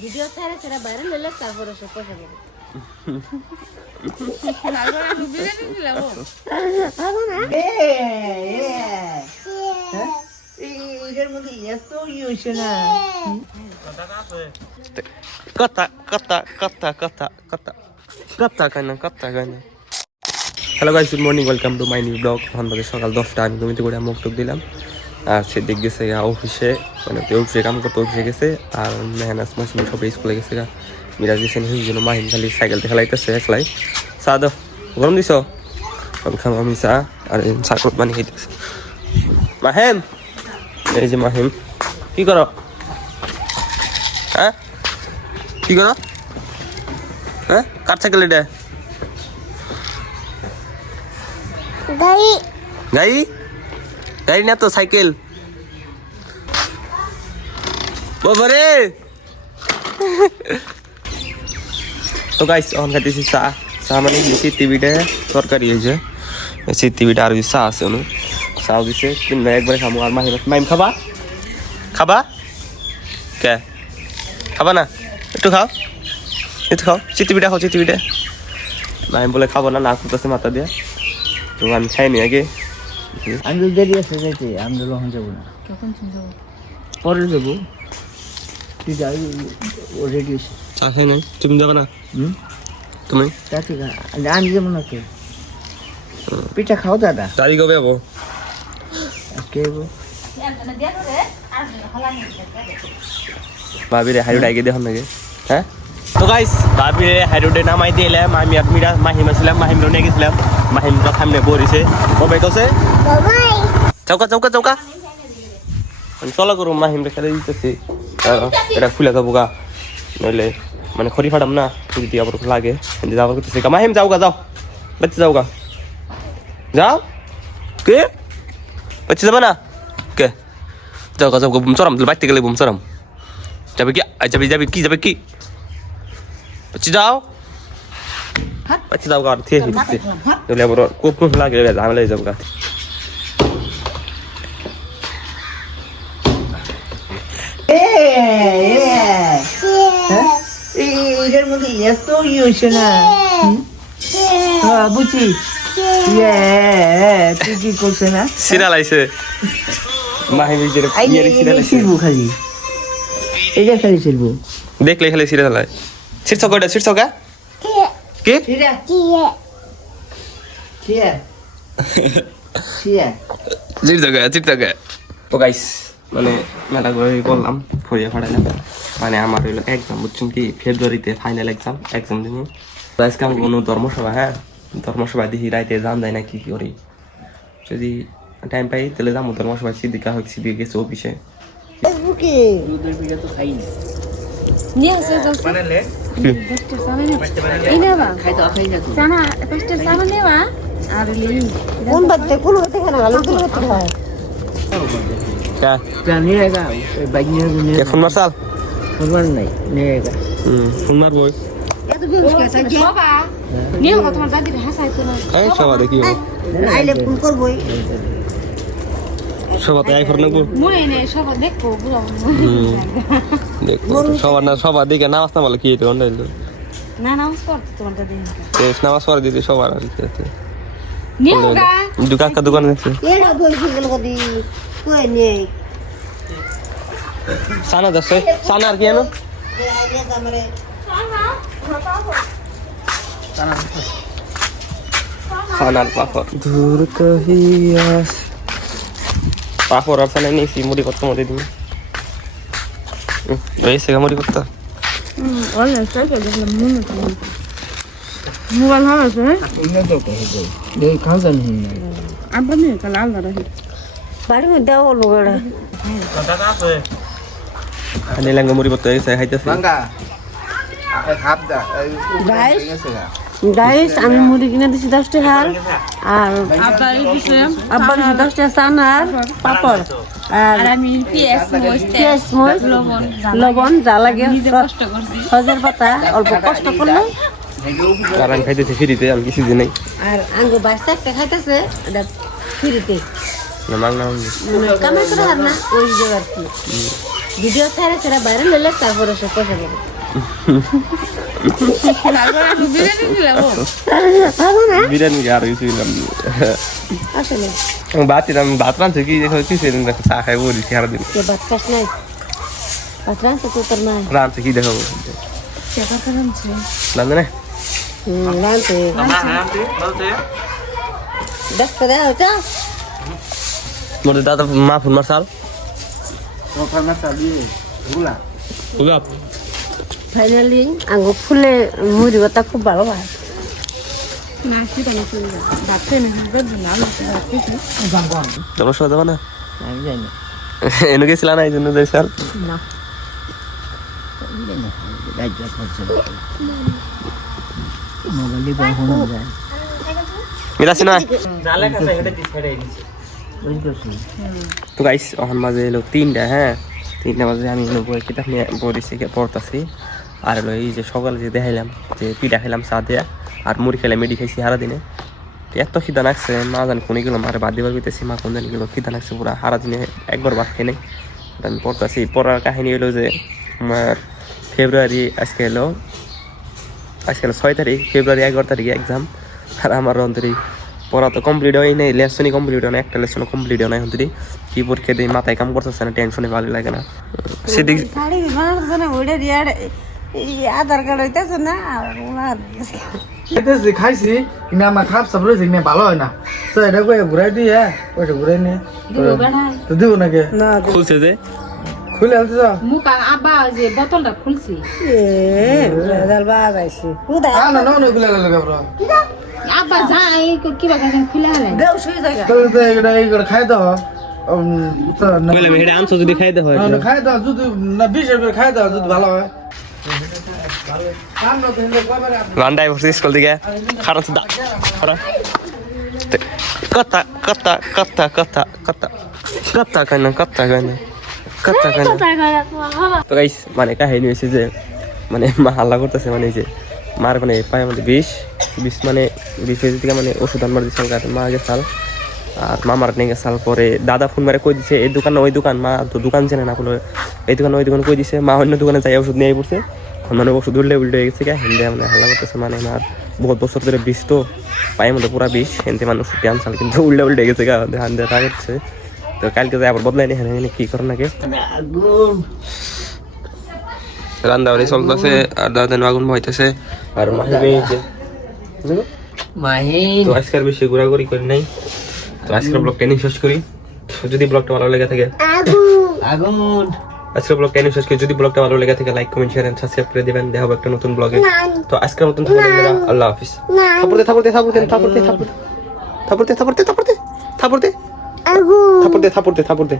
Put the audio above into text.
Video ছাড়ে ছাড়া viral হলে তারপরে সব পয়সা পাবে। Hello guys, good morning, welcome to my new blog. এখন বাজে সকাল 10টা। আমি ঘুমিতে করে মুখ টুক দিলাম আর সে দিক গেছে অফিসে, মানে অফিসে কাম করতে অফিসে গেছে। আর মেহনাজ মাসিমি সবাই স্কুলে গেছে গা। মিরাজ গেছে সেই জন্য মাহিম খালি সাইকেলতে খেলাইতেছে একলাই। চা দাও, গরম দিছ? খাম আমি চা আর চা করে পানি খাইতেছে মাহিম। এই যে মাহিম, কি করো? হ্যাঁ কি করো? হ্যাঁ কার সাইকেল এটা? গাড়ি গাড়ি না তো সাইকেল। বাবারে। তো গাইস এখন খাইতেছি চা। চা মানে দিয়েছি টিভিটা তরকারি হয়েছে, সেই টিভিটা আর চা আছে অনু চাও দিছে কিনবে একবারে খাবো। আর মাহিম খাবা? খাবা কে? খাবা না? একটু খাও, একটু খাও। চিতিবিটা খাও, চিতিবিটা। মাহিম বলে খাবো না, না করতেছে মাথা দিয়ে। তো আমি খাইনি আগে। আমি দেরি আছে যাইতে, আমি যখন যাবো না। কখন যাবো? পরে যাবো। তুই যাবি? ও রেডি আছে। চা খাই নাই, তুমি যাবে না? তুমি তা ঠিক আছে, আমি যাবো না। কে পিঠা খাও দাদা? তারি কবে যাবো? আজকে যাবো। ভাবিরে হাইরোড আগে দেখুন নাকি। হ্যাঁ তো গাইস, ভাবিরে হাইরোডে নামাই দিয়ে এলাম। আমি আর মিরা মাহিম আসলাম, মাহিমরা নিয়ে গেছিলাম। মাহিমরা সামনে বরিছে কবে কছে চৌকা চৌকা চৌকা চলা করুন। মাহিমরা খেলে দিতেছি, এটা খুলে যাবো গা, নইলে মানে খড়ি ফাটাম না, যদি আবার লাগে যাবো করতেছি। মাহিম যাও গা, যাও বাচ্চা, যাও গা, যাও। কে বাচ্চা যাবে না? কে যাও গা, যাও গা। বুম চরাম বাইতে গেলে বুম চরাম যাবে কি? যাবে যাবে কি? যাবে কি? বাচ্চা যাও, বাচ্চা যাও গা। আর ঠিক আছে, নইলে আবার খুব লাগে, ঝামেলা হয়ে যাবো গা। এটার মধ্যে এত হয়েছে না, বুঝছি। তুই কি করছে না? সিরিয়াল আইছে মাহিম শিখবো খালি, এটা খালি শিখবো। দেখলে খালি সিরিয়াল আয়। শীর্ষক ওটা শীর্ষক কি? শীর্ষক। তো গাইস মানে মেলা করে বললাম ফরিয়া ফাড়াইলাম। মানে আমার হইলো এক্সাম, বুঝছেন কি, ফেব্রুয়ারিতে ফাইনাল এক্সাম দিব। তো আজকে আমি কোনো ধর্মসভা, হ্যাঁ ধর্মসভা দেখি রাইতে যান যায় না কি করি। যদি টাইম পাই তাহলে যাবো ধর্মসভা। সিদ্দিকা হচ্ছে দিয়ে গেছে অফিসে। নিয়ে আসে যাচ্ছে দশটা সামনে এই নেবা সানা দশটা সামনে নেবা। আর কোন বাচ্চা কোন হতে কেন আলু তুলে হতে হয়? क्या नहीं रहेगा बाइक नहीं क्या फोन मारसाल नहीं नहीं रहेगा। फोन मार बोल এত বেশ কে চাই বাবা নিও কত তোমার দাদি হাসাই তো না। এই সবা দেখি আইলে ফোন করবই। সবা তো আই করন গো মনে নেই সব দেখো বুঝো। দেখো সবা না, সবা দেখে নামাজ না বলে কি এটা অন্য হইলো না নামাজ পড়তে তোমার দাদি এই নামাজ পড়ে দিতে সবার দিতে নিও গা দোকান আছে। এ না বলছি গেল কদি কই নেই সানা দছে সানা আর কি এনো সানার পাপড় দূর কহিয়াস পাপড় আর সানা নিছি মুড়ি করতে মতে দিই। এসে মুড়ি করতে ওলে সাইকেল দেখলাম মনে তো মোবাইল হাওয়া আছে इन्हें तो कह दो ये कहाँ से नहीं है আব্বা নিয়ে কাল আলাদা রাখি বাড়ি মধ্যে দাও লোগড়া दादा से আনে লাঙ্গা মুড়ি করতে এসে খাইতেছে। बंगा खाप दा গাইস আমি মুড়ি কিনে দিছি 10 টাকা আর আব্বা দিছে 10 টাকা সানা আর পাপড় আর আমি পেঁয়াজ লবণ যা লাগে সজের পাতা অল্প কষ্ট করলে। আর আমি খাইতেছি ফ্রিতে, আমি কিছু দিই নাই। আর আঙ্গু 22 টাকা খাইতেছে এটা ফ্রিতে না মাংনা কামাই করে আর না ওই যে আর কি ভিডিও ছেড়ে ছেড়ে বাইরে নিলে তারপরে সব পয়সা দেবে বিরিয়ানি আর কিছু দিলাম আসলে ভাত রাঁধছে কি দেখো কি সেদিন দেখো চা খাই বলি সারাদিন কে ভাত খাস নাই ভাত রাঁধছে তো তোর মা রাঁধছে কি দেখো রাঁধে না রাঁধছে দেখতে দেওয়া হয়েছে মোটে দাদা মা ফোন মার সাল ফাইনালি আঙ্গু ফুলে মুড়ি ভর্তা খুব ভালো হয় তোমার সাথে যাবা না আমি যাই না এনে গেছিল না এই জন্য যাই সাল না রাজ্য করছে মোবাইলে কখনো যায় মিলাছি না বুঝতেছি তো গাইস এখন মাঝে এলো 3টা হ্যাঁ 3টা মাঝে আমি এলো বই কিতাব নিয়ে পড়েছি পড়তেছি আর হলো এই যে সকালে যে দেখাইলাম যে পিঠা খেলাম চা দেয়া আর মুড়ি খেলাম মেডি খাইছি সারাদিনে এত খিদা লাগছে মা জানি কোনে গেলাম আর বাদ দিবার পেতেছি মা কোন জানি গেলো খিদা লাগছে পুরা সারাদিনে একবার ভাত খেয়ে নেই আমি পড়তেছি পড়ার কাহিনী হলো যে আমার ফেব্রুয়ারি আজকে হলো 6 তারিখ ফেব্রুয়ারি 11 তারিখে এক্সাম আর আমার অন্তরি পড়া তো কমপ্লিট হয় নাই লেসনই কমপ্লিট হয় না একটা লেসনও কমপ্লিট হয় না অন্তরি কি পরীক্ষা দিই মাথায় কাম করতেছে না টেনশনে ভালো লাগে না সেদিক শাড়ি বানাচ্ছে না ওইটা দিয়ে আধার কার্ড হইতেছে না খাইতেছি খাইছি কিন্তু আমার খাপ সব রয়েছে কিনা ভালো হয় না তো এটা কই ঘুরাই দিই হ্যাঁ ওইটা ঘুরাই নিয়ে তো দিব নাকি না খুলছে যে খুলে আনতে যাও মুখ আব্বা যে বোতলটা খুলছি রেজাল্ট বাজাইছি না না না খুলে গেল গাবরা আব্বা যাই কিবা কাজে খুলে হলে বেউস হয়ে যায় তো এটা এই করে খাই দাও তো না বললাম এটা আনছো যদি খাইতে হয় খাই দাও যদি না 20 রুপিয়া খাই দাও যদি ভালো হয় কাম না তো কয়বার রান্ডাই বসে স্কুল থেকে খারাপ দা খারাপ কথা কথা কথা কথা কথা কথা কেন কথা কেন কথা কেন তো গাইস মানে কাহিনী হয়েছে যে মানে মা হাল্লা করতেছে মানে এই যে মার মানে পায়ে মধ্যে বিষ মানে 20 থেকে মানে ওষুধ আনবার দিচ্ছে মা গেছাল আর মামার নিয়ে গেছাল পরে দাদা ফোন মারে কই দিছে এই দোকান ওই দোকান মা তো দোকান চেনে না বলে এই দোকান ওই দোকান কই দিছে মা অন্য দোকানে যাই ওষুধ নিয়ে পড়ছে মানে ওষুধ উল্টে হয়ে গেছে কে হিন্দে মানে হাল্লা করতেছে মানে আমার বহুত বছর ধরে বিষ তো পায়ের মধ্যে পুরা বিষ হিন্দে মানুষ আনসাল কিন্তু উল্টে গেছে গা হান্দে রাগ হচ্ছে তো কালকে যাই আবার বদলাই নি হ্যাঁ কি করে নাকি রান্দাবাড়ি চলতেছে আর দাদা আগুন ভয়তেছে আর মাহিন তো আজকের বেশি ঘোরাঘুরি করি নাই তো আজকের ব্লগটা নিয়ে শেষ করি যদি ব্লগটা ভালো লেগে থাকে আগুন আজকের ব্লগটা নিয়ে শেষ করি যদি ব্লগটা ভালো লেগে থাকে like comment share and subscribe করে দিবেন দেখা হবে একটা নতুন ব্লগে তো আজকের মতন থাকবেন আল্লাহ হাফেজ থাপড়তে